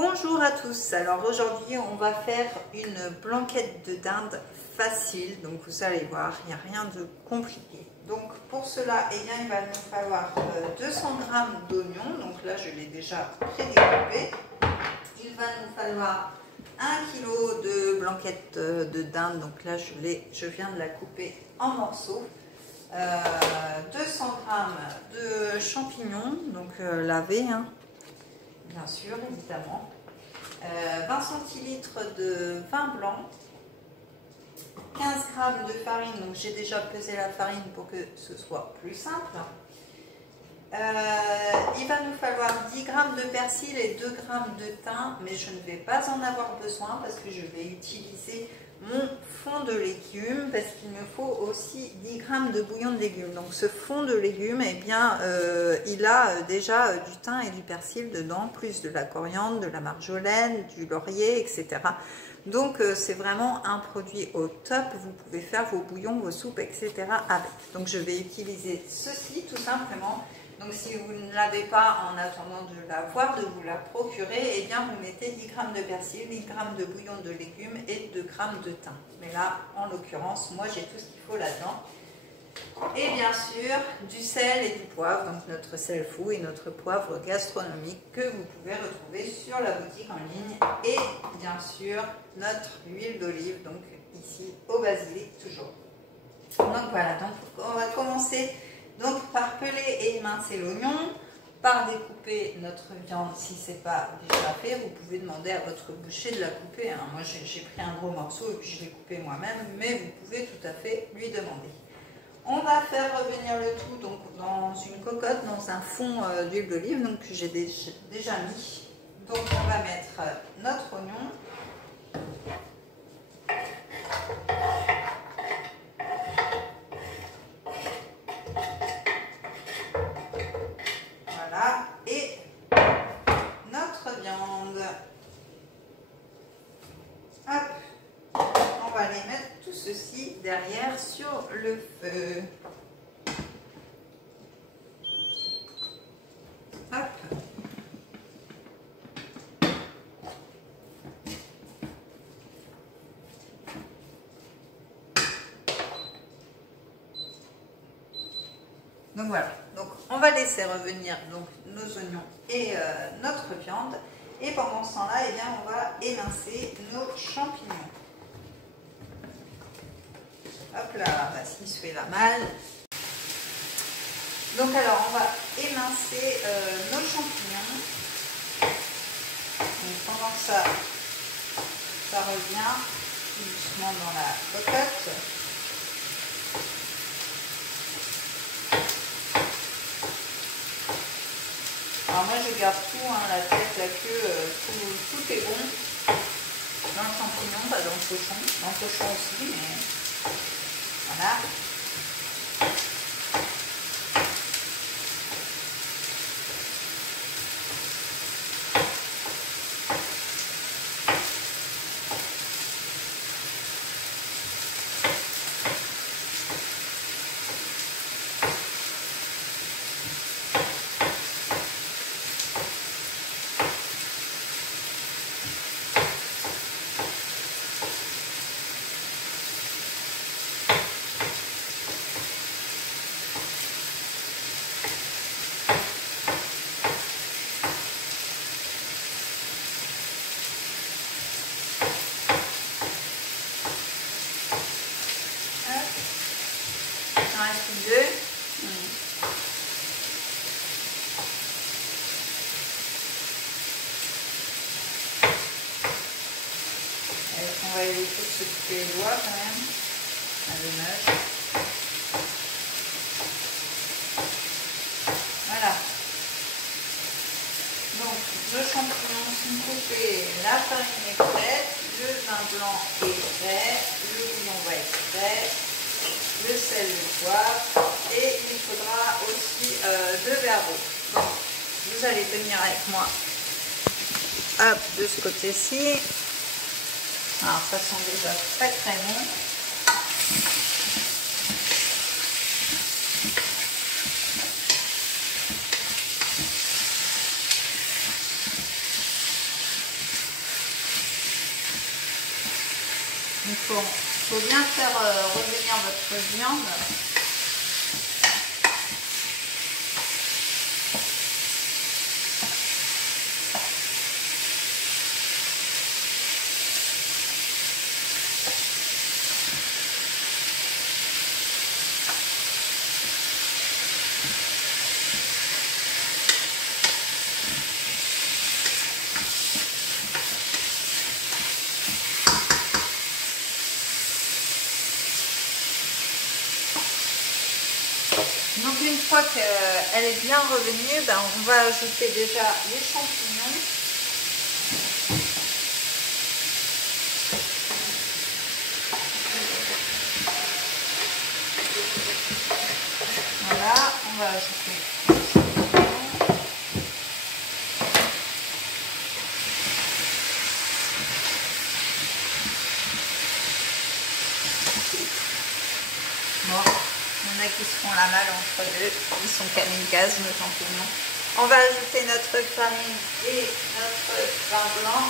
Bonjour à tous, alors aujourd'hui on va faire une blanquette de dinde facile, donc vous allez voir, il n'y a rien de compliqué. Donc pour cela, eh bien, il va nous falloir 200 g d'oignons, donc là je l'ai déjà prédécoupé. Il va nous falloir 1 kg de blanquette de dinde, donc là je viens de la couper en morceaux. 200 g de champignons, donc lavés, hein, bien sûr, évidemment. 20 centilitres de vin blanc, 15 g de farine, donc j'ai déjà pesé la farine pour que ce soit plus simple. Il va nous falloir 10 g de persil et 2 g de thym, mais je ne vais pas en avoir besoin parce que je vais utiliser mon fond de légumes, parce qu'il me faut aussi 10 g de bouillon de légumes. Donc ce fond de légumes, eh bien, il a déjà du thym et du persil dedans, plus de la coriandre, de la marjolaine, du laurier, etc. Donc c'est vraiment un produit au top. Vous pouvez faire vos bouillons, vos soupes, etc. avec. Donc je vais utiliser ceci tout simplement. Donc si vous ne l'avez pas en attendant de l'avoir, de vous la procurer, eh bien vous mettez 10 g de persil, 10 g de bouillon de légumes et 2 g de thym. Mais là, en l'occurrence, moi j'ai tout ce qu'il faut là-dedans. Et bien sûr, du sel et du poivre, donc notre sel fou et notre poivre gastronomique que vous pouvez retrouver sur la boutique en ligne. Et bien sûr, notre huile d'olive, donc ici au basilic toujours. Donc voilà, donc on va commencer donc par peler et émincer l'oignon, par découper notre viande si ce n'est pas déjà fait. Vous pouvez demander à votre boucher de la couper, hein. Moi j'ai pris un gros morceau et puis je l'ai coupé moi-même, mais vous pouvez tout à fait lui demander. On va faire revenir le tout donc dans une cocotte, dans un fond d'huile d'olive, donc que j'ai déjà mis. Donc on va mettre notre oignon. Voilà, et notre viande. Hop. On va aller mettre tout ceci derrière sur le feu. Hop. Donc voilà, donc on va laisser revenir donc nos oignons et notre viande. Et pendant ce temps-là, eh bien, on va émincer nos champignons. Hop là, il se fait la malle. Donc alors, on va émincer nos champignons. Donc pendant que ça revient tout doucement dans la cocotte. Alors moi je garde tout, hein, la tête, la queue, tout est bon. Dans le champignon, pas dans le cochon. Dans le cochon aussi, mais voilà. Il en reste deux. On va éviter de se couper les doigts quand même. Un dommage. Voilà. Donc nos champignons sont coupés, la farine est prête, le vin blanc est prêt, le bouillon va être prêt, le sel, le poivre, et il faudra aussi 2 verres d'eau. Donc, vous allez venir avec moi, hop, de ce côté-ci. Alors ça sent déjà très très bon. Il faut bien faire revenir votre viande. Donc une fois qu'elle est bien revenue, ben, on va ajouter déjà les champignons. Voilà, on va ajouter les champignons. Bon. Il y en a qui se font la malle entre deux, ils sont kamikazes nos champignons. On va ajouter notre farine et notre vin blanc.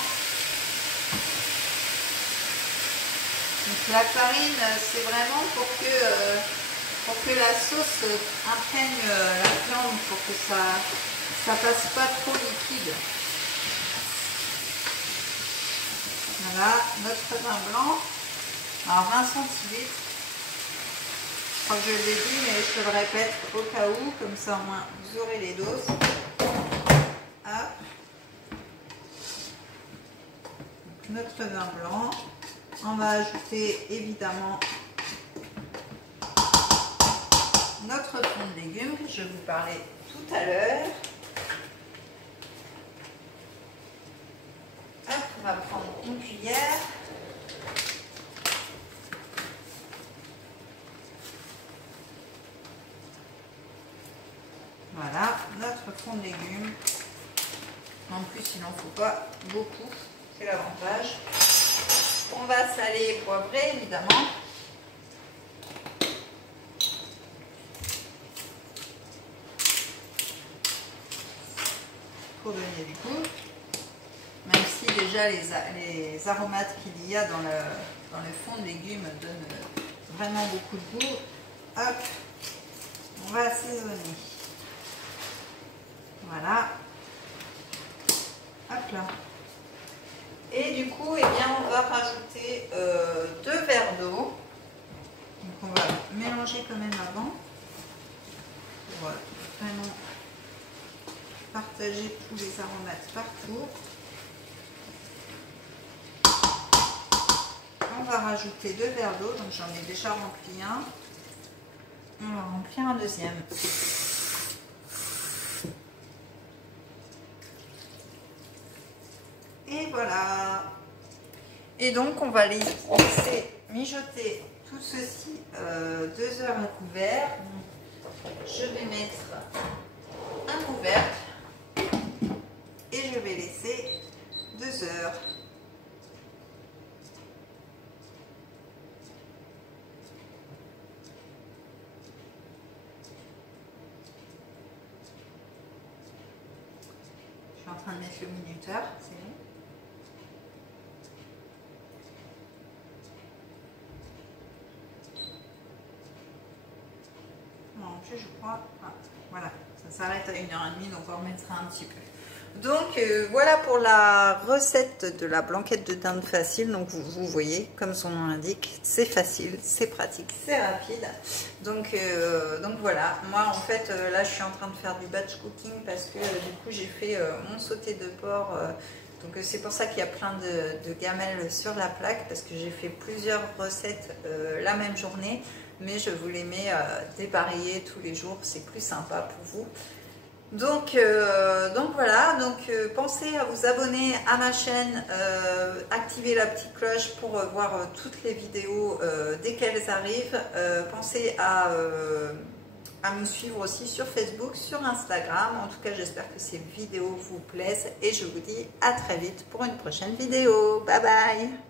Donc la farine, c'est vraiment pour que la sauce imprègne la viande, pour que ça passe pas trop liquide. Voilà, notre vin blanc. Alors 20 centilitres. Je crois que je l'ai dit, mais je te le répète au cas où, comme ça au moins vous aurez les doses. Hop. Notre vin blanc. On va ajouter évidemment notre fond de légumes que je vous parlais tout à l'heure. Hop, on va prendre une cuillère. Voilà, notre fond de légumes. En plus, il n'en faut pas beaucoup, c'est l'avantage. On va saler et poivrer, évidemment. Pour donner du goût. Même si déjà les aromates qu'il y a dans le fond de légumes donnent vraiment beaucoup de goût. Hop, on va assaisonner. Voilà. Hop là. Et du coup, eh bien, on va rajouter 2 verres d'eau. Donc on va mélanger quand même avant. Pour vraiment partager tous les aromates partout. On va rajouter 2 verres d'eau. Donc j'en ai déjà rempli un. On va remplir un deuxième. Et voilà. Et donc on va laisser mijoter tout ceci 2 heures à couvert. Je vais mettre un couvercle et je vais laisser 2 heures. Je suis en train de mettre le minuteur, c'est bon. Je crois, voilà, ça s'arrête à 1h30, donc on remettra un petit peu. Donc voilà pour la recette de la blanquette de dinde facile. Donc vous voyez, comme son nom l'indique, c'est facile, c'est pratique, c'est rapide. Donc voilà, moi en fait là je suis en train de faire du batch cooking parce que du coup j'ai fait mon sauté de porc. Donc c'est pour ça qu'il y a plein de gamelles sur la plaque, parce que j'ai fait plusieurs recettes la même journée. Mais je vous les mets dépareillés tous les jours, c'est plus sympa pour vous. Donc voilà, pensez à vous abonner à ma chaîne, activer la petite cloche pour voir toutes les vidéos dès qu'elles arrivent. Pensez à me suivre aussi sur Facebook, sur Instagram. En tout cas, j'espère que ces vidéos vous plaisent et je vous dis à très vite pour une prochaine vidéo. Bye bye!